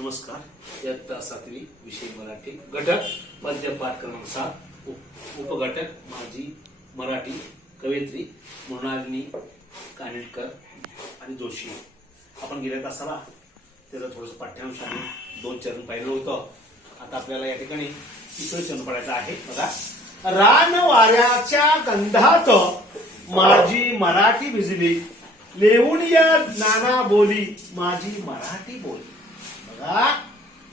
नमस्कार. इयत्ता 7वी विषय मराठी घटक पद्य पाठ क्रमांक 7 उपघटक माझी मराठी कवयित्री मृणालिनी कानिटकर आणि जोशी. आपण गेल्या तासाला त्याचं थोडंसं पाठ्यांश आणि 2 चरण पाहिलं होतं. आता आपल्याला या ठिकाणी 3रं चरण पडायचं आहे. बघा, रान वाऱ्याच्या गंधात माझी मराठी भिजली, लेवून या नाना बोली माझी मराठी बोली. बघा,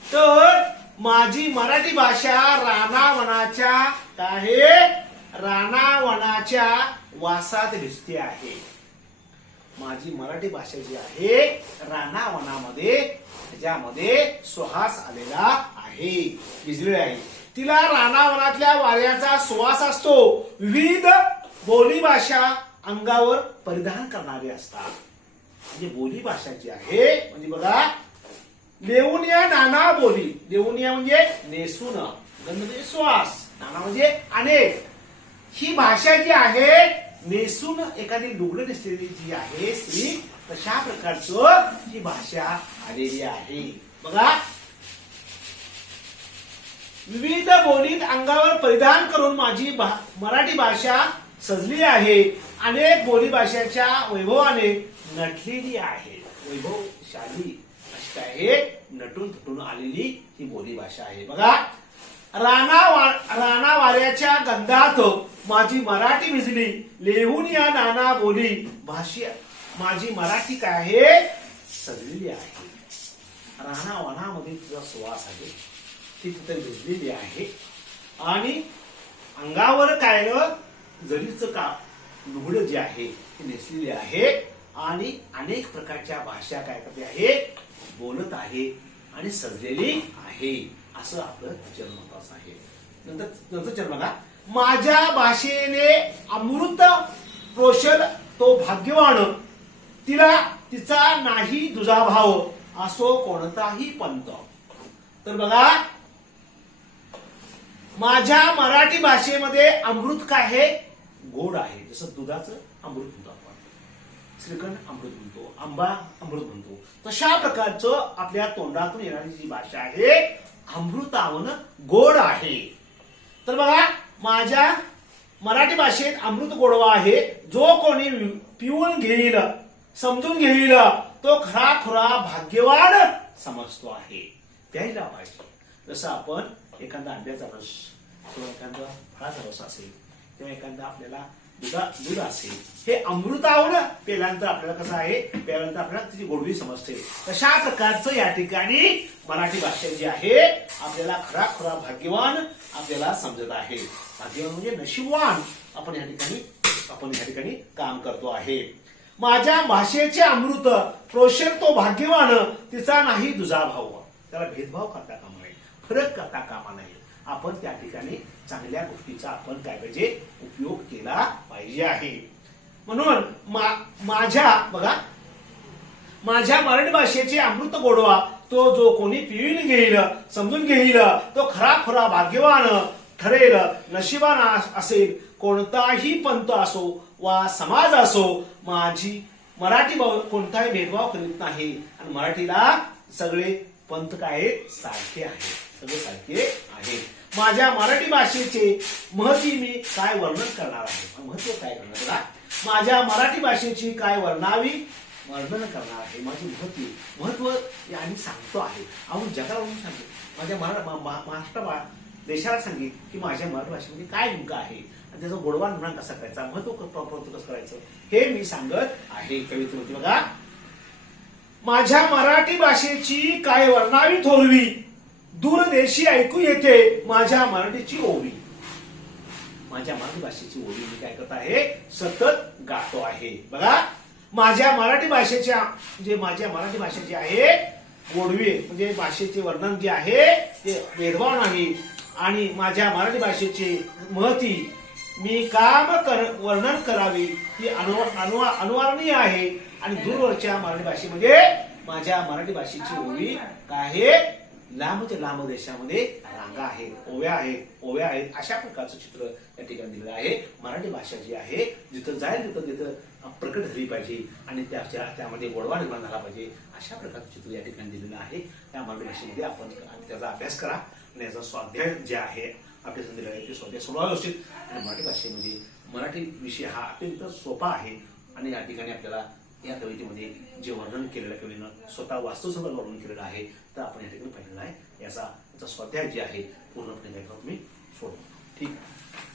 तर माझी मराठी भाषा रानावनाच्या रानावनाच्या वासात भिजते आहे. माझी मराठी भाषा जी आहे रानावनामध्ये ज्यामध्ये सुहास आलेला आहे, भिजलेली आहे. तिला रानावनातल्या वाऱ्याचा सुवास असतो. विविध बोली भाषा अंगावर परिधान करणारे असतात. म्हणजे बोली भाषा जी आहे म्हणजे बघा, लेवूनिया नाना बोली. लेवूनिया म्हणजे नेसून, गंध म्हणजे श्वास, नाना म्हणजे अनेक. ही भाषा जी आहे नेसून एखादी लुगडं नेसलेली जी आहे स्त्री, तशा प्रकारचं ही भाषा आलेली आहे. बघा, विविध बोलीत अंगावर परिधान करून माझी मराठी भाषा सजली आहे. अनेक बोली भाषेच्या वैभवाने नटलेली आहे. वैभवशाली अशी आहे, नटून थटून आलेली ही बोली भाषा आहे. बघा, राना वाऱ्याच्या गंधात माझी मराठी भिजली, लेहून या नाना बोली भाषा माझी मराठी काय आहे सजलेली आहे. राणा वनामध्ये तुझा सुवास आहे, ती तिथे भिजलेली आहे. आणि अंगावर काय जरीचं का लुगडं जे आहे ते नेसलेली आहे. आणि अनेक प्रकारच्या भाषा काय करते आहे, बोलत आहे आणि सजलेली आहे. असं आपलं चरण आहे. नंतर चरण बघा, माझ्या भाषेने अमृत प्रोषल तो भाग्यवान, तिचा नाही दुजाभाव असो कोणताही पंत. तर बघा, माझ्या मराठी भाषेमध्ये अमृत काय आहे, गोड आहे. जसं दुधाचं अमृत म्हणतो आपण, श्रीखंड अमृत म्हणतो, आंबा अमृत म्हणतो. तशा प्रकारचं आपल्या तोंडातून येणारी जी भाषा आहे अमृतावन गोड आहे. तर बघा, माझ्या मराठी भाषेत अमृत गोडवा आहे. जो कोणी पिऊन घेईल, समजून घेईल, तो खरा भाग्यवान समजतो आहे. प्यायला पाहिजे. जसं आपण एखादा आंब्याचा रस किंवा एखादा फळाचा रस असेल किंवा एखादा आपल्याला दूध असेल, हे अमृतावून पेल्यानंतर आपल्याला कसं आहे, प्याल्यानंतर आपल्याला त्याची गोडवी समजते. तशा प्रकारचं या ठिकाणी मराठी भाषा जी आहे आपल्याला खरा भाग्यवान आपल्याला समजत आहे. भाग्यवान म्हणजे नशीबवान आपण या ठिकाणी काम करतो आहे. माझ्या भाषेचे अमृत प्रोषण तो भाग्यवान, तिचा नाही दुजाभाव. त्याला भेदभाव करता कामा नये, फरक करता कामा नये. आपण त्या ठिकाणी चांगल्या गोष्टीचा आपण काय पाहिजे, उपयोग केला पाहिजे आहे. म्हणून माझ्या मराठी भाषेचे अमृत गोडवा तो जो कोणी पिऊन घेईल, समजून घेईल, तो खरा भाग्यवान ठरेल. नशिबान असेल कोणताही पंथ असो वा समाज असो, माझी मराठी कोणताही भेदभाव करीत नाही. आणि मराठीला सगळे पंथ काय सारखे आहे, सगळे सारखे आहे. माझ्या मराठी भाषेचे महत्व मी काय वर्णन करणार आहे. महत्व काय करणार, माझ्या मराठी भाषेची काय वर्णन करणार आहे. माझी महत्व आणि सांगतो आहे. आपण जगाला म्हणून सांगतो, माझ्या महाराष्ट्र देशाला सांगित की माझ्या मराठी भाषेमध्ये काय नेमकं आहे आणि त्याचा गोडवा निर्माण कसा करायचा, महत्व कसं करायचं, हे मी सांगत आहे. कवितेवरती बघा, माझ्या मराठी भाषेची काय वर्णावी थोरवी, दूरदेशी ऐकू येते माझ्या मराठीची ओवी. माझ्या मराठी भाषेची ओवी मी काय करत आहे, सतत गातो आहे. बघा, माझ्या मराठी भाषेची आहे गोडवी म्हणजे भाषेचे वर्णन जे आहे ते भेदभाव नाही. आणि माझ्या मराठी भाषेचे महती मी वर्णन करावी ती अनुवर्णनीय आहे. आणि दूरवरच्या मराठी भाषेमध्ये माझ्या मराठी भाषेची ओवी काय आहे, लांब देशामध्ये रांगा आहेत, ओव्या आहेत. अशा प्रकारचं चित्र या ठिकाणी दिलेलं आहे. मराठी भाषा जी आहे जिथं जाईल तिथं प्रकट झाली पाहिजे आणि त्यामध्ये गोडवा निर्माण झाला पाहिजे अशा प्रकारचं चित्र या ठिकाणी दिलेलं आहे. त्या मराठी भाषेमध्ये आपण त्याचा अभ्यास करा आणि याचा स्वाध्याय जे आहे आपल्या संधी आहे ते स्वाध्याय सोडवा व्यवस्थित. आणि मराठी भाषेमध्ये मराठी विषय हा अत्यंत सोपा आहे आणि या ठिकाणी आपल्याला या कवितेमध्ये जे वर्णन केलेलं कवीनं स्वतः वास्तवसंदर्भात वर्णन केलेलं आहे तर आपण या ठिकाणी पाहिलेलं आहे. याचा स्वाध्याय जे आहे पूर्णपणे तुम्ही सोडवा. ठीक आहे.